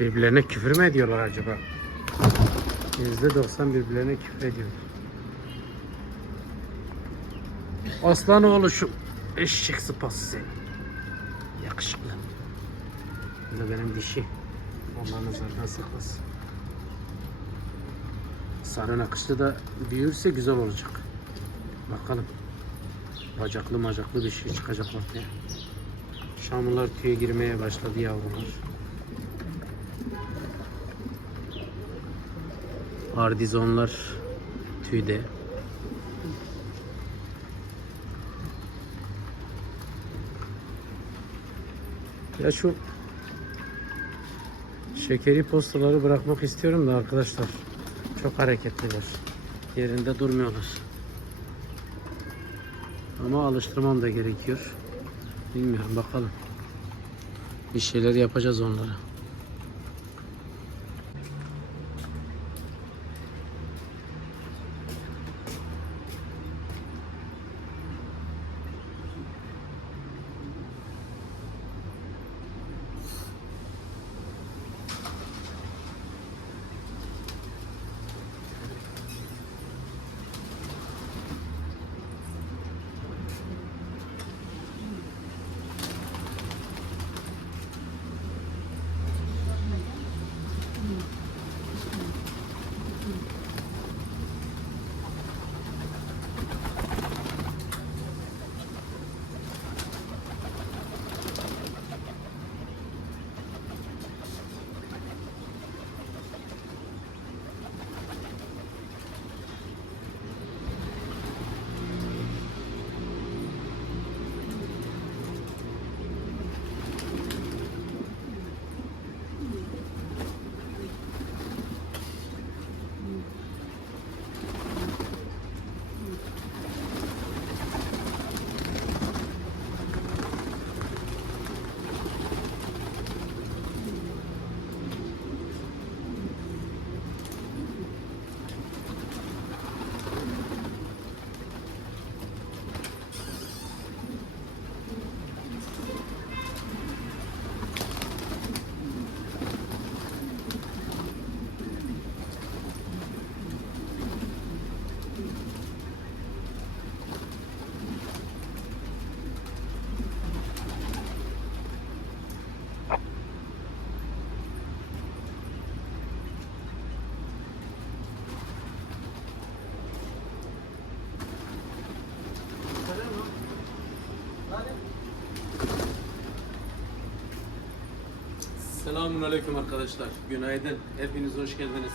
Birbirlerine küfür mü ediyorlar acaba? %90 birbirlerine küfür ediyor. Aslan oğlu şu eşek sıpası seni. Yakışıklı. Bu da benim dişi. Allah nazardan saklasın. Sarı nakışlı da büyürse güzel olacak. Bakalım. Bacaklı macaklı bir şey çıkacak ortaya. Şamlılar tüye girmeye başladı yavrular. Ardizonlar tüyde. Ya şu şekeri postaları bırakmak istiyorum da arkadaşlar. Çok hareketliler. Yerinde durmuyorlar. Ama alıştırmam da gerekiyor. Bilmiyorum bakalım. Bir şeyler yapacağız onlara. Selamun Aleyküm arkadaşlar. Günaydın. Hepiniz hoş geldiniz.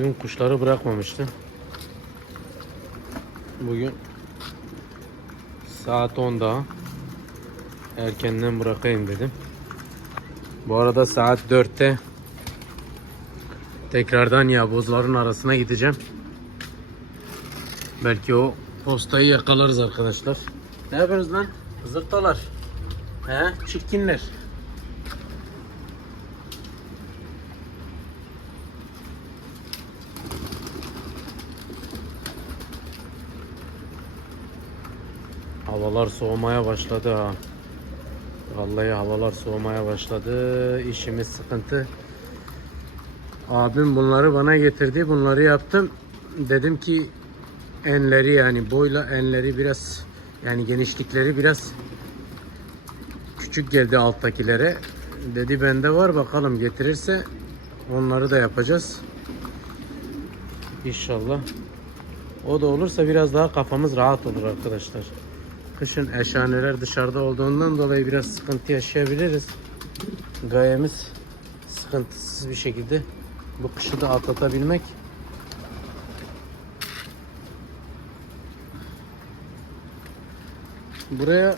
Dün kuşları bırakmamıştı. Bugün saat 10'da erkenden bırakayım dedim. Bu arada saat 4'te tekrardan yavuzların arasına gideceğim. Belki o postayı yakalarız arkadaşlar. Ne yapıyoruz lan? Zırtalar. He? Çirkinler. Havalar soğumaya başladı ha. Vallahi havalar soğumaya başladı. İşimiz sıkıntı. Abim bunları bana getirdi. Bunları yaptım. Dedim ki enleri yani boyla enleri biraz yani genişlikleri biraz küçük geldi alttakilere. Dedi bende var bakalım getirirse Onları da yapacağız. İnşallah. O da olursa biraz daha kafamız rahat olur arkadaşlar. Kışın eşhaneler dışarıda olduğundan dolayı biraz sıkıntı yaşayabiliriz. Gayemiz sıkıntısız bir şekilde bu kışı da atlatabilmek. Buraya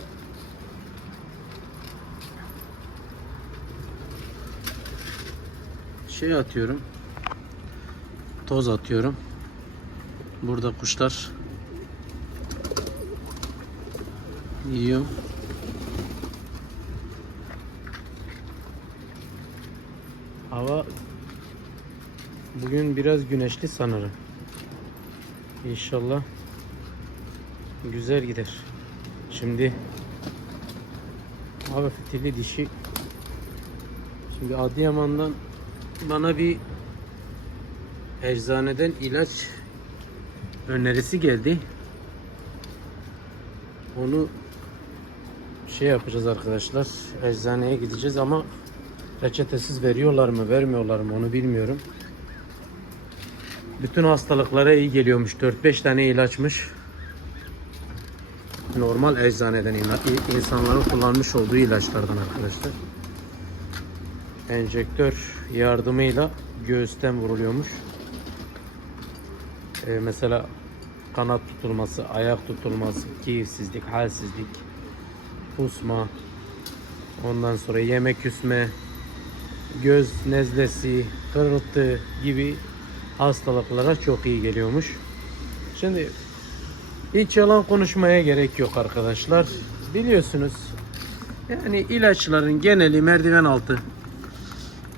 şey atıyorum. Toz atıyorum. Burada kuşlar yiyor. Hava bugün biraz güneşli sanırım. İnşallah güzel gider. Şimdi hava fitili dişi Şimdi Adıyaman'dan bana bir eczaneden ilaç önerisi geldi. Onu şey yapacağız arkadaşlar. Eczaneye gideceğiz ama reçetesiz veriyorlar mı, vermiyorlar mı onu bilmiyorum. Bütün hastalıklara iyi geliyormuş. 4-5 tane ilaçmış. Normal eczaneden insanların kullanmış olduğu ilaçlardan arkadaşlar. Enjektör yardımıyla göğüsten vuruluyormuş. Ee, mesela kanat tutulması, ayak tutulması, keyifsizlik, halsizlik, kusma, ondan sonra yemek küsme, göz nezlesi, kırıltı gibi hastalıklara çok iyi geliyormuş. Şimdi hiç yalan konuşmaya gerek yok arkadaşlar. Biliyorsunuz yani ilaçların geneli merdiven altı.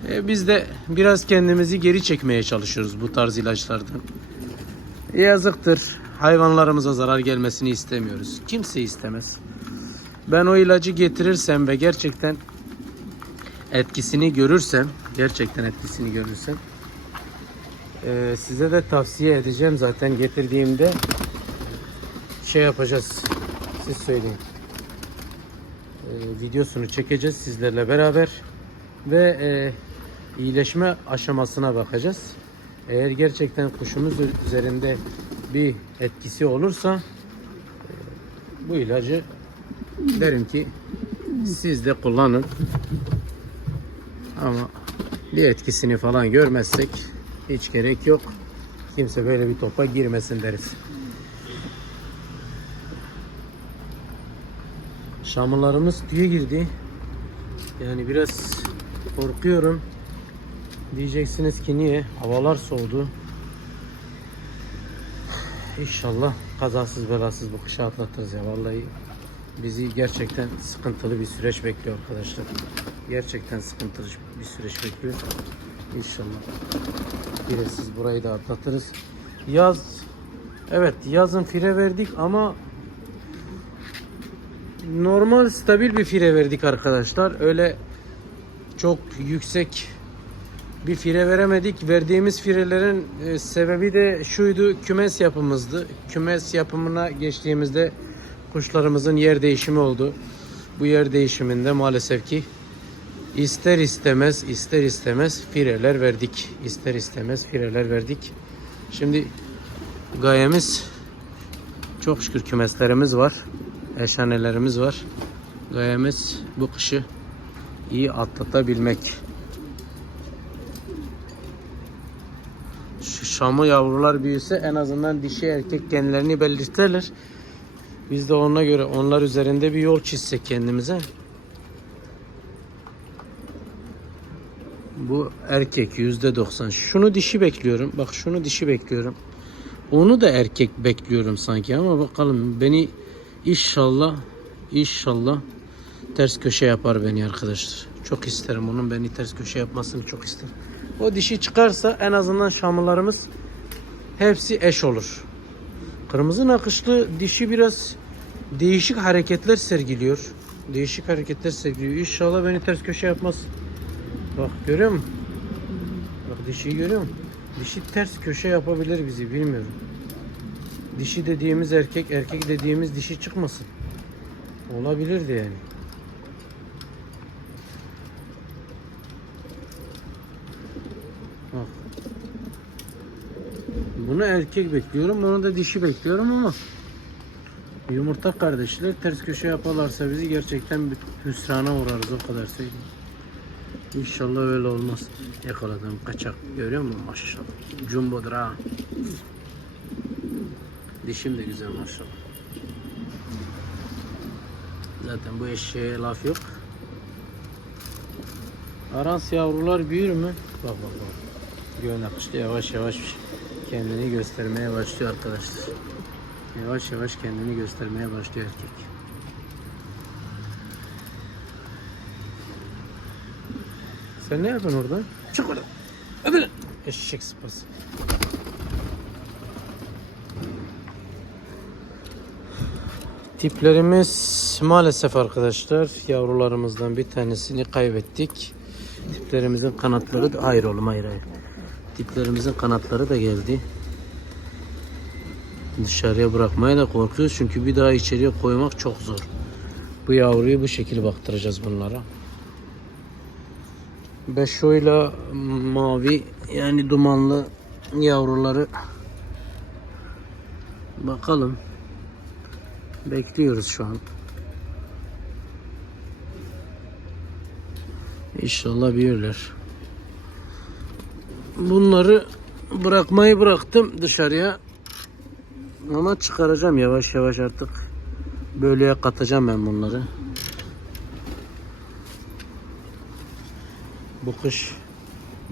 E, biz de biraz kendimizi geri çekmeye çalışıyoruz bu tarz ilaçlardan. Yazıktır. Hayvanlarımıza zarar gelmesini istemiyoruz. Kimse istemez. Ben o ilacı getirirsem ve gerçekten etkisini görürsem, gerçekten etkisini görürsem e, size de tavsiye edeceğim zaten getirdiğimde şey yapacağız. Siz söyleyin. E, videosunu çekeceğiz sizlerle beraber ve e, iyileşme aşamasına bakacağız. Eğer gerçekten kuşumuz üzerinde bir etkisi olursa bu ilacı derim ki siz de kullanın. Ama bir etkisini falan görmezsek hiç gerek yok. Kimse böyle bir topa girmesin deriz. Şamlarımız tüye girdi. Yani biraz korkuyorum. Diyeceksiniz ki niye? Havalar soğudu. İnşallah kazasız belasız bu kışı atlatırız ya vallahi. Bizi gerçekten sıkıntılı bir süreç bekliyor arkadaşlar. Gerçekten sıkıntılı bir süreç bekliyor. İnşallah. Biresiz burayı da atlatırız. Yaz Evet yazın fire verdik ama normal stabil bir fire verdik arkadaşlar. Öyle çok yüksek bir fire veremedik. Verdiğimiz firelerin e, sebebi de şuydu. Kümes yapımızdı. Kümes yapımına geçtiğimizde kuşlarımızın yer değişimi oldu. Bu yer değişiminde maalesef ki ister istemez ister istemez fireler verdik. İster istemez fireler verdik. Şimdi gayemiz çok şükür kümeslerimiz var. Eşhanelerimiz var. Gayemiz bu kışı iyi atlatabilmek. Şu şamı yavrular büyüse en azından dişi erkek genlerini belirtirler. Biz de ona göre onlar üzerinde bir yol çizsek kendimize. Bu erkek yüzde doksan. Şunu dişi bekliyorum. Bak şunu dişi bekliyorum. Onu da erkek bekliyorum sanki ama bakalım beni inşallah inşallah ters köşe yapar beni arkadaşlar. Çok isterim onun beni ters köşe yapmasını çok isterim. O dişi çıkarsa en azından şamlarımız hepsi eş olur. Kırmızı nakışlı dişi biraz değişik hareketler sergiliyor. Değişik hareketler sergiliyor. İnşallah beni ters köşe yapmaz. Bak görüyor musun? Bak dişiyi görüyor musun? Dişi ters köşe yapabilir bizi bilmiyorum. Dişi dediğimiz erkek, erkek dediğimiz dişi çıkmasın. Olabilirdi yani. Bunu erkek bekliyorum, bunu da dişi bekliyorum ama yumurta kardeşler ters köşe yaparlarsa bizi gerçekten bir hüsrana uğrarız o kadar söyleyeyim. İnşallah öyle olmaz. Yakaladım kaçak. Görüyor musun maşallah. Jumbo'dur ha. Dişim de güzel maşallah. Zaten bu eşeğe laf yok. Arans yavrular büyür mü? Bak bak bak. Göğün akışlı yavaş yavaş kendini göstermeye başlıyor arkadaşlar. Yavaş yavaş kendini göstermeye başlıyor erkek. Sen ne yapıyorsun orada? Çık oradan. Hadi lan. Eşek sıpası. Tiplerimiz maalesef arkadaşlar yavrularımızdan bir tanesini kaybettik. Tiplerimizin kanatları da hayır oğlum hayır hayır. Tiplerimizin kanatları da geldi. Dışarıya bırakmaya da korkuyoruz çünkü bir daha içeriye koymak çok zor. Bu yavruyu bu şekilde baktıracağız bunlara. Beşoyla mavi yani dumanlı yavruları bakalım. Bekliyoruz şu an. İnşallah büyürler. Bunları bırakmayı bıraktım dışarıya. Ama çıkaracağım yavaş yavaş artık. Böyleye katacağım ben bunları. Bu kış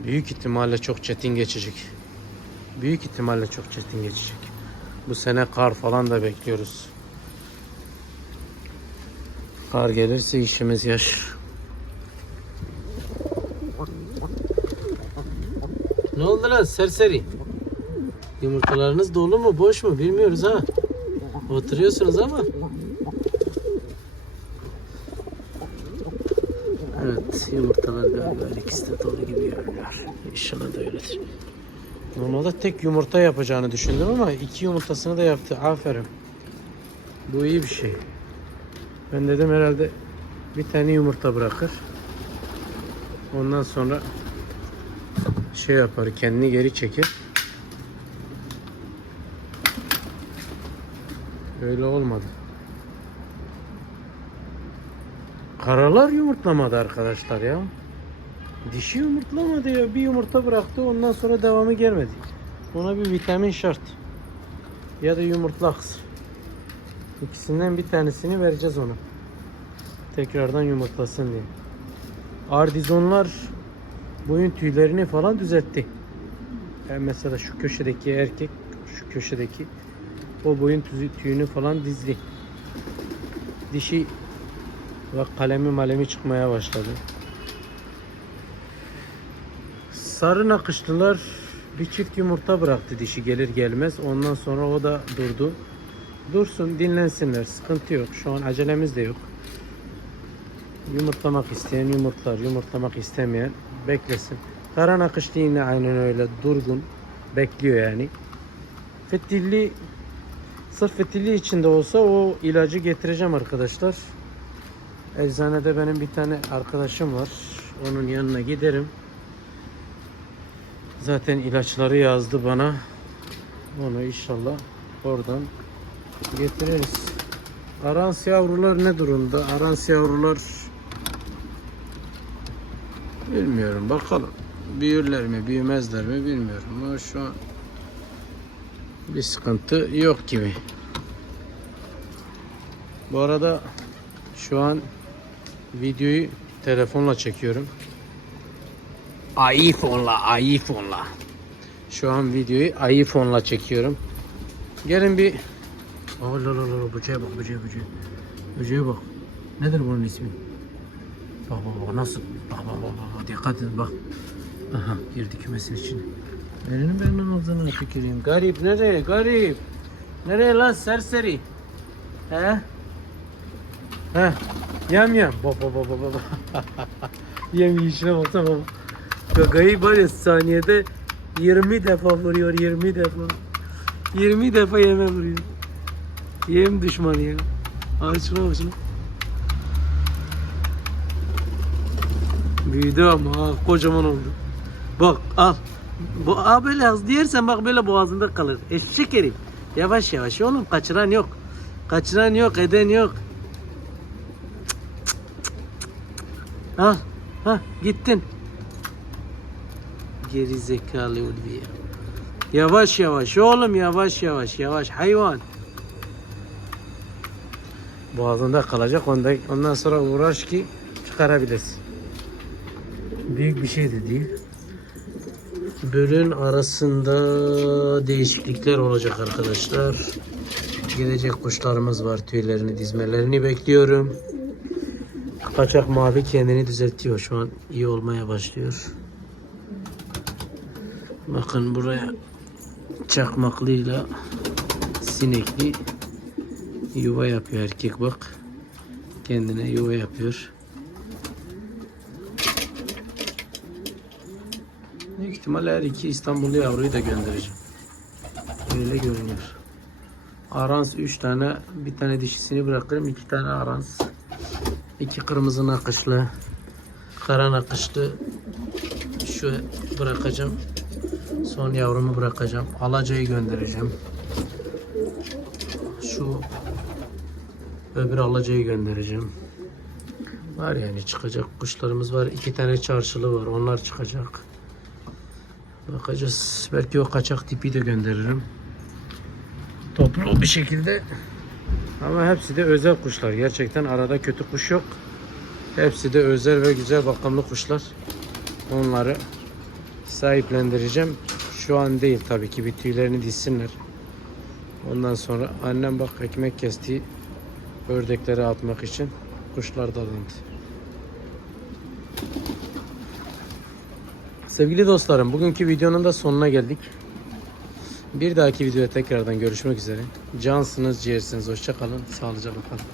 büyük ihtimalle çok çetin geçecek. Büyük ihtimalle çok çetin geçecek. Bu sene kar falan da bekliyoruz. Kar gelirse işimiz yaş. Lan serseri? Yumurtalarınız dolu mu boş mu bilmiyoruz ha. Oturuyorsunuz ama. Evet yumurtalar galiba ikisi de dolu gibi görünüyor. İnşallah da öyledir. Normalde tek yumurta yapacağını düşündüm ama iki yumurtasını da yaptı. Aferin. Bu iyi bir şey. Ben dedim herhalde bir tane yumurta bırakır. Ondan sonra şey yapar kendini geri çekir. Öyle olmadı. Karalar yumurtlamadı arkadaşlar ya. Dişi yumurtlamadı ya. Bir yumurta bıraktı ondan sonra devamı gelmedi. Ona bir vitamin şart. Ya da yumurtlaks. İkisinden bir tanesini vereceğiz ona. Tekrardan yumurtlasın diye. Ardizonlar boyun tüylerini falan düzeltti. Yani mesela şu köşedeki erkek, şu köşedeki o boyun tüyünü falan dizdi. Dişi ve kalemi malemi çıkmaya başladı. Sarı nakışlılar bir çift yumurta bıraktı dişi gelir gelmez. Ondan sonra o da durdu. Dursun dinlensinler sıkıntı yok. Şu an acelemiz de yok. Yumurtlamak isteyen yumurtlar, yumurtlamak istemeyen beklesin. Kara nakışlı yine aynen öyle durgun bekliyor yani. Fetilli sırf fetilli içinde olsa o ilacı getireceğim arkadaşlar. Eczanede benim bir tane arkadaşım var. Onun yanına giderim. Zaten ilaçları yazdı bana. Onu inşallah oradan getiririz. Arans yavrular ne durumda? Arans yavrular bilmiyorum bakalım. Büyürler mi büyümezler mi bilmiyorum ama şu an bir sıkıntı yok gibi. Bu arada şu an videoyu telefonla çekiyorum. iPhone'la, iPhone'la. Şu an videoyu iPhone'la çekiyorum. Gelin bir la la la böceğe bak böceğe böceğe. Böceğe bak. Nedir bunun ismi? Bak bak bak nasıl? Bak bak bak bak dikkat edin bak. Aha girdi kümesin içine. Elini benden ağzına tüküreyim. Garip nereye garip? Nereye lan serseri? He? He? Yam yam. Bak bak bak bak bak. yem yiyişine baksana baba. Gagayı var ya saniyede 20 defa vuruyor 20 defa. 20 defa yeme vuruyor. Yem düşmanı ya. Bak şuna. Büyüdü ama kocaman oldu. Bak al. Bu aa böyle hızlı yersen bak böyle boğazında kalır. Eşek herif. Yavaş yavaş oğlum kaçıran yok. Kaçıran yok, eden yok. Ha, ha gittin. Geri zekalı Ulviye. Yavaş yavaş oğlum yavaş yavaş yavaş hayvan. Boğazında kalacak ondan, ondan sonra uğraş ki çıkarabilirsin. Büyük bir şey de değil. Bölün arasında değişiklikler olacak arkadaşlar. Gelecek kuşlarımız var. Tüylerini dizmelerini bekliyorum. Kaçak mavi kendini düzeltiyor. Şu an iyi olmaya başlıyor. Bakın buraya çakmaklıyla sinekli yuva yapıyor erkek bak. Kendine yuva yapıyor. Büyük ihtimalle her iki İstanbullu yavruyu da göndereceğim. Öyle görünüyor. Arans 3 tane, bir tane dişisini bırakırım, iki tane arans. iki kırmızı nakışlı, kara nakışlı şu bırakacağım. Son yavrumu bırakacağım. Alacayı göndereceğim. Şu öbür alacayı göndereceğim. Var yani çıkacak kuşlarımız var. İki tane çarşılı var. Onlar çıkacak. Bakacağız. Belki o kaçak tipi de gönderirim. Toplu bir şekilde. Ama hepsi de özel kuşlar. Gerçekten arada kötü kuş yok. Hepsi de özel ve güzel bakımlı kuşlar. Onları sahiplendireceğim. Şu an değil tabii ki bir tüylerini dizsinler. Ondan sonra annem bak ekmek kestiği ördekleri atmak için kuşlar da Sevgili dostlarım bugünkü videonun da sonuna geldik. Bir dahaki videoda tekrardan görüşmek üzere. Cansınız, ciğersiniz. Hoşça kalın. Sağlıcakla kalın.